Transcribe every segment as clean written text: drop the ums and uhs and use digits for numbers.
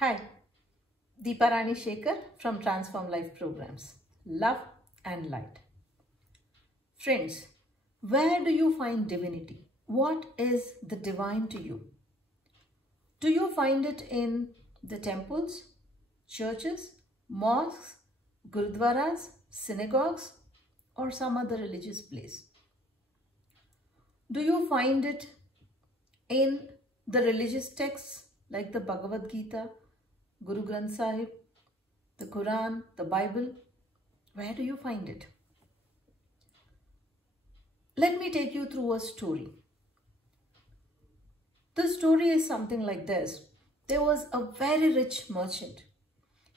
Hi, Deepa Rani Shekar from Transform Life Programs. Love and light. Friends, where do you find divinity? What is the divine to you? Do you find it in the temples, churches, mosques, gurudwaras, synagogues, or some other religious place? Do you find it in the religious texts like the Bhagavad Gita, Guru Granth Sahib, the Quran, the Bible? Where do you find it? Let me take you through a story. The story is something like this. There was a very rich merchant.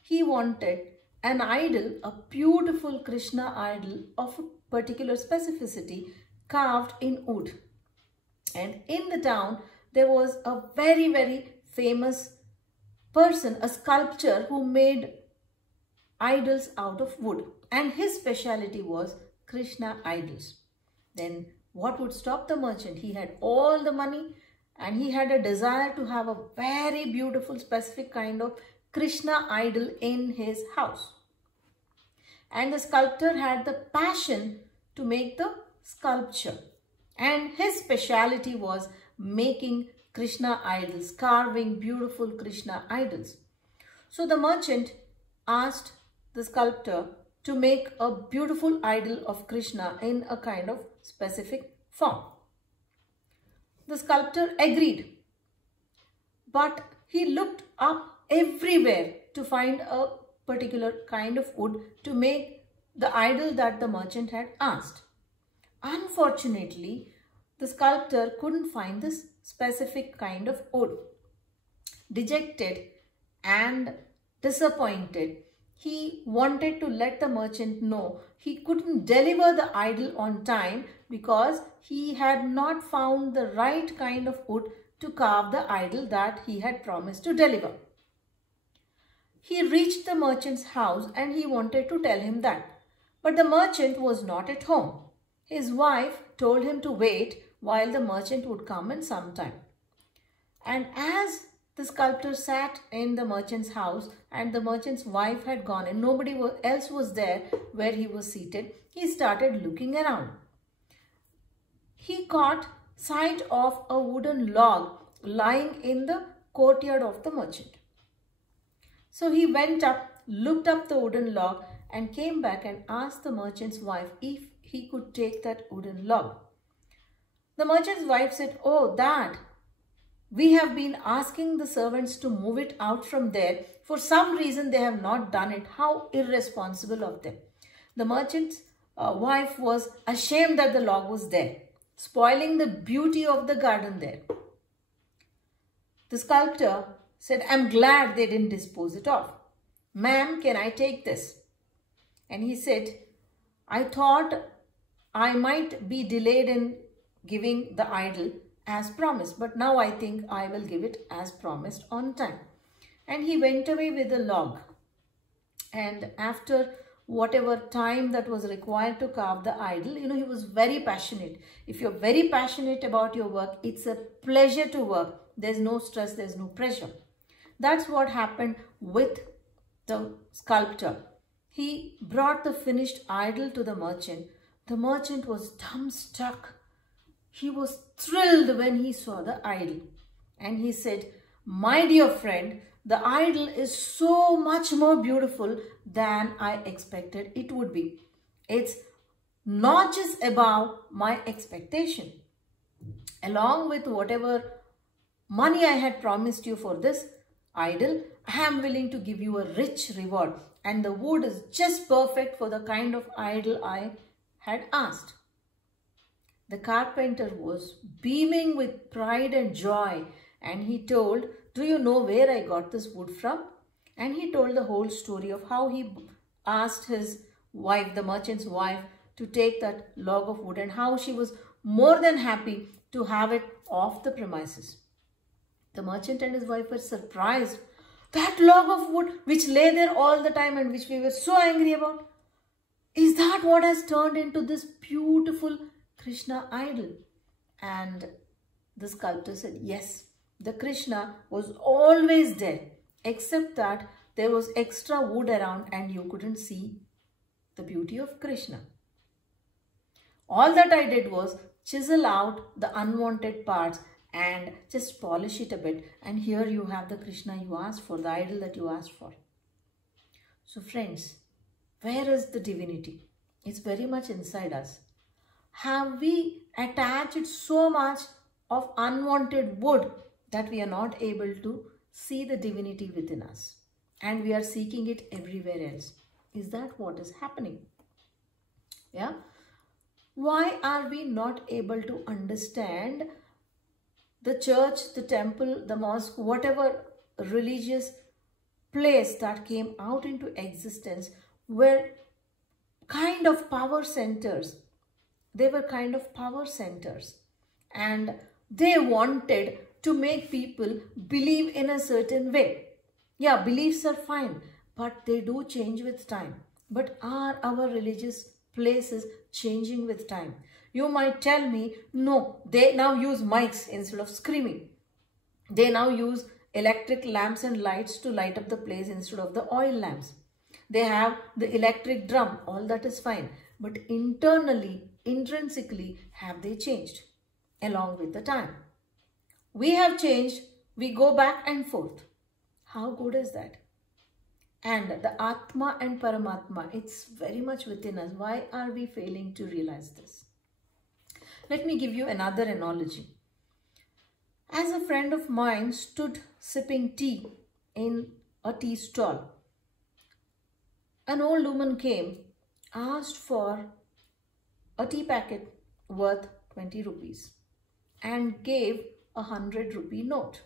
He wanted an idol, a beautiful Krishna idol of a particular specificity carved in wood. And in the town, there was a very famous person, a sculptor who made idols out of wood. And his speciality was Krishna idols. Then what would stop the merchant? He had all the money and he had a desire to have a very beautiful specific kind of Krishna idol in his house. And the sculptor had the passion to make the sculpture. And his speciality was making Krishna idols, carving beautiful Krishna idols. So the merchant asked the sculptor to make a beautiful idol of Krishna in a kind of specific form. The sculptor agreed, but he looked up everywhere to find a particular kind of wood to make the idol that the merchant had asked. Unfortunately, the sculptor couldn't find this specific kind of wood. Dejected and disappointed, he wanted to let the merchant know he couldn't deliver the idol on time because he had not found the right kind of wood to carve the idol that he had promised to deliver. He reached the merchant's house and he wanted to tell him that. But the merchant was not at home. His wife told him to wait while the merchant would come in some time. And as the sculptor sat in the merchant's house and the merchant's wife had gone and nobody else was there where he was seated, he started looking around. He caught sight of a wooden log lying in the courtyard of the merchant. So he went up, looked up the wooden log and came back and asked the merchant's wife if he could take that wooden log. The merchant's wife said, "Oh, that. We have been asking the servants to move it out from there. For some reason, they have not done it. How irresponsible of them." The merchant's wife was ashamed that the log was there, spoiling the beauty of the garden there. The sculptor said, "I'm glad they didn't dispose it off. Ma'am, can I take this?" And he said, "I thought I might be delayed in giving the idol as promised, but now I think I will give it as promised on time." And he went away with the log. And after whatever time that was required to carve the idol, he was very passionate. If you're very passionate about your work, it's a pleasure to work. There's no stress, there's no pressure. That's what happened with the sculptor. He brought the finished idol to the merchant. The merchant was dumbstruck. He was thrilled when he saw the idol. And he said, "My dear friend, the idol is so much more beautiful than I expected it would be. It's notches above my expectation. Along with whatever money I had promised you for this idol, I am willing to give you a rich reward. And the wood is just perfect for the kind of idol I had asked." The carpenter was beaming with pride and joy and he told, "Do you know where I got this wood from?" And he told the whole story of how he asked his wife, the merchant's wife, to take that log of wood and how she was more than happy to have it off the premises. The merchant and his wife were surprised. That log of wood which lay there all the time and which we were so angry about, is that what has turned into this beautiful Krishna idol? And the sculptor said, "Yes, the Krishna was always there except that there was extra wood around and you couldn't see the beauty of Krishna. All that I did was chisel out the unwanted parts and just polish it a bit, and here you have the Krishna you asked for, the idol that you asked for. So friends, where is the divinity? It's very much inside us. Have we attached so much of unwanted wood that we are not able to see the divinity within us, and we are seeking it everywhere else? Is that what is happening? Yeah. Why are we not able to understand the church, the temple, the mosque, whatever religious place that came out into existence were kind of power centers? They were kind of power centers, and they wanted to make people believe in a certain way. Yeah, beliefs are fine, but they do change with time. But are our religious places changing with time? You might tell me, no, they now use mics instead of screaming. They now use electric lamps and lights to light up the place instead of the oil lamps. They have the electric drum, all that is fine. But internally, intrinsically, have they changed along with the time? We have changed, we go back and forth. How good is that? And the Atma and Paramatma, it's very much within us. Why are we failing to realize this? Let me give you another analogy. As a friend of mine stood sipping tea in a tea stall, an old woman came, asked for a tea packet worth 20 rupees and gave a 100 rupee note.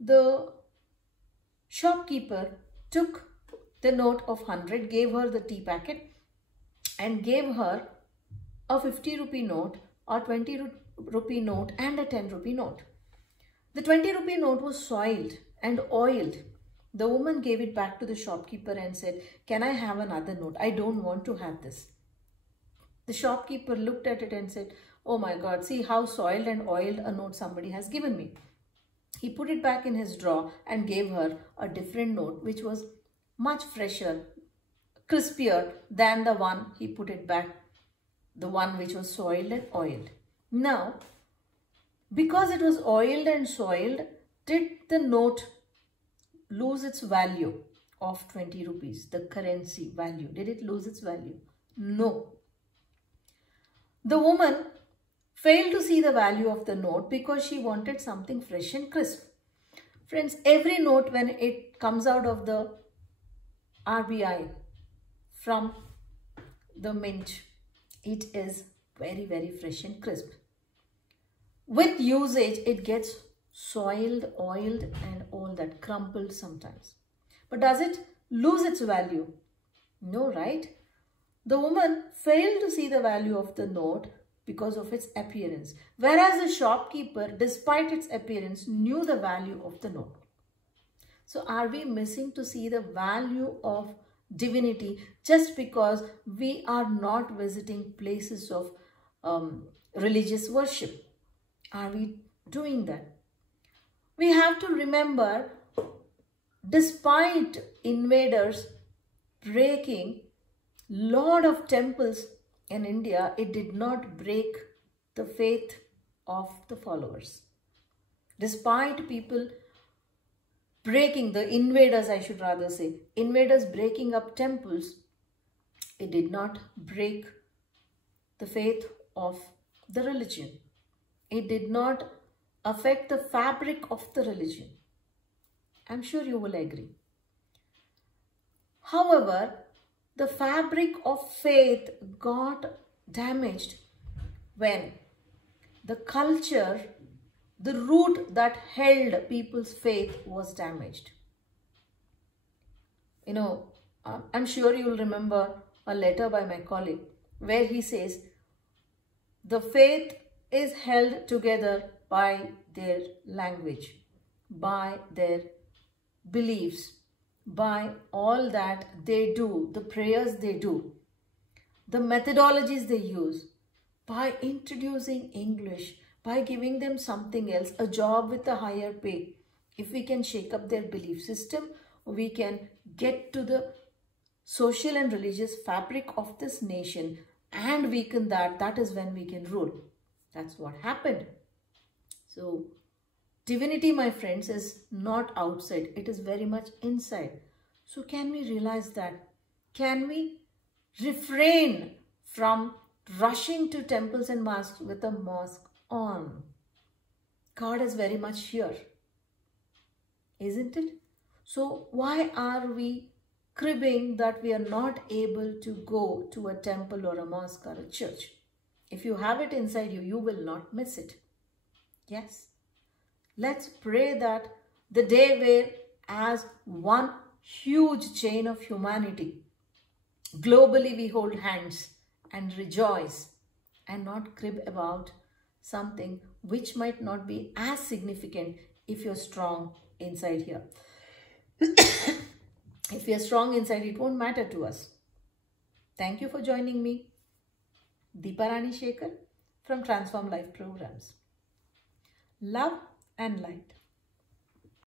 The shopkeeper took the note of 100, gave her the tea packet and gave her a 50 rupee note or 20 rupee note and a 10 rupee note. The 20 rupee note was soiled and oiled. The woman gave it back to the shopkeeper and said, "Can I have another note? I don't want to have this." The shopkeeper looked at it and said, "Oh my God, see how soiled and oiled a note somebody has given me." He put it back in his drawer and gave her a different note which was much fresher, crispier than the one he put it back, the one which was soiled and oiled. Now, because it was oiled and soiled, did the note lose its value of 20 rupees, the currency value? Did it lose its value? No. The woman failed to see the value of the note because she wanted something fresh and crisp. Friends, every note when it comes out of the RBI from the mint, it is very, very fresh and crisp. With usage, it gets soiled, oiled and all that, crumpled sometimes. But does it lose its value? No, right? The woman failed to see the value of the note because of its appearance, whereas the shopkeeper, despite its appearance, knew the value of the note. So are we missing to see the value of divinity just because we are not visiting places of religious worship? Are we doing that? We have to remember, despite invaders breaking lot of temples in India, it did not break the faith of the followers. Despite people breaking, the invaders, I should rather say, invaders breaking up temples, it did not break the faith of the religion. It did not affect the fabric of the religion. I'm sure you will agree. However, the fabric of faith got damaged when the culture, the root that held people's faith was damaged. You know, I'm sure you will remember a letter by my colleague where he says, the faith is held together by their language, by their beliefs, by all that they do, the prayers they do, the methodologies they use, by introducing English, by giving them something else, a job with a higher pay, If we can shake up their belief system, we can get to the social and religious fabric of this nation and weaken that. That is when we can rule. That's what happened. So divinity, my friends, is not outside. It is very much inside. So can we realize that? Can we refrain from rushing to temples and mosques with a mask on? God is very much here, isn't it? So why are we cribbing that we are not able to go to a temple or a mosque or a church? If you have it inside you, you will not miss it. Yes. Let's pray that the day where, as one huge chain of humanity, globally we hold hands and rejoice and not crib about something which might not be as significant if you're strong inside here. If you're strong inside, it won't matter to us. Thank you for joining me. Deepa Rani Shekar from Transform Life Programs. Love and light.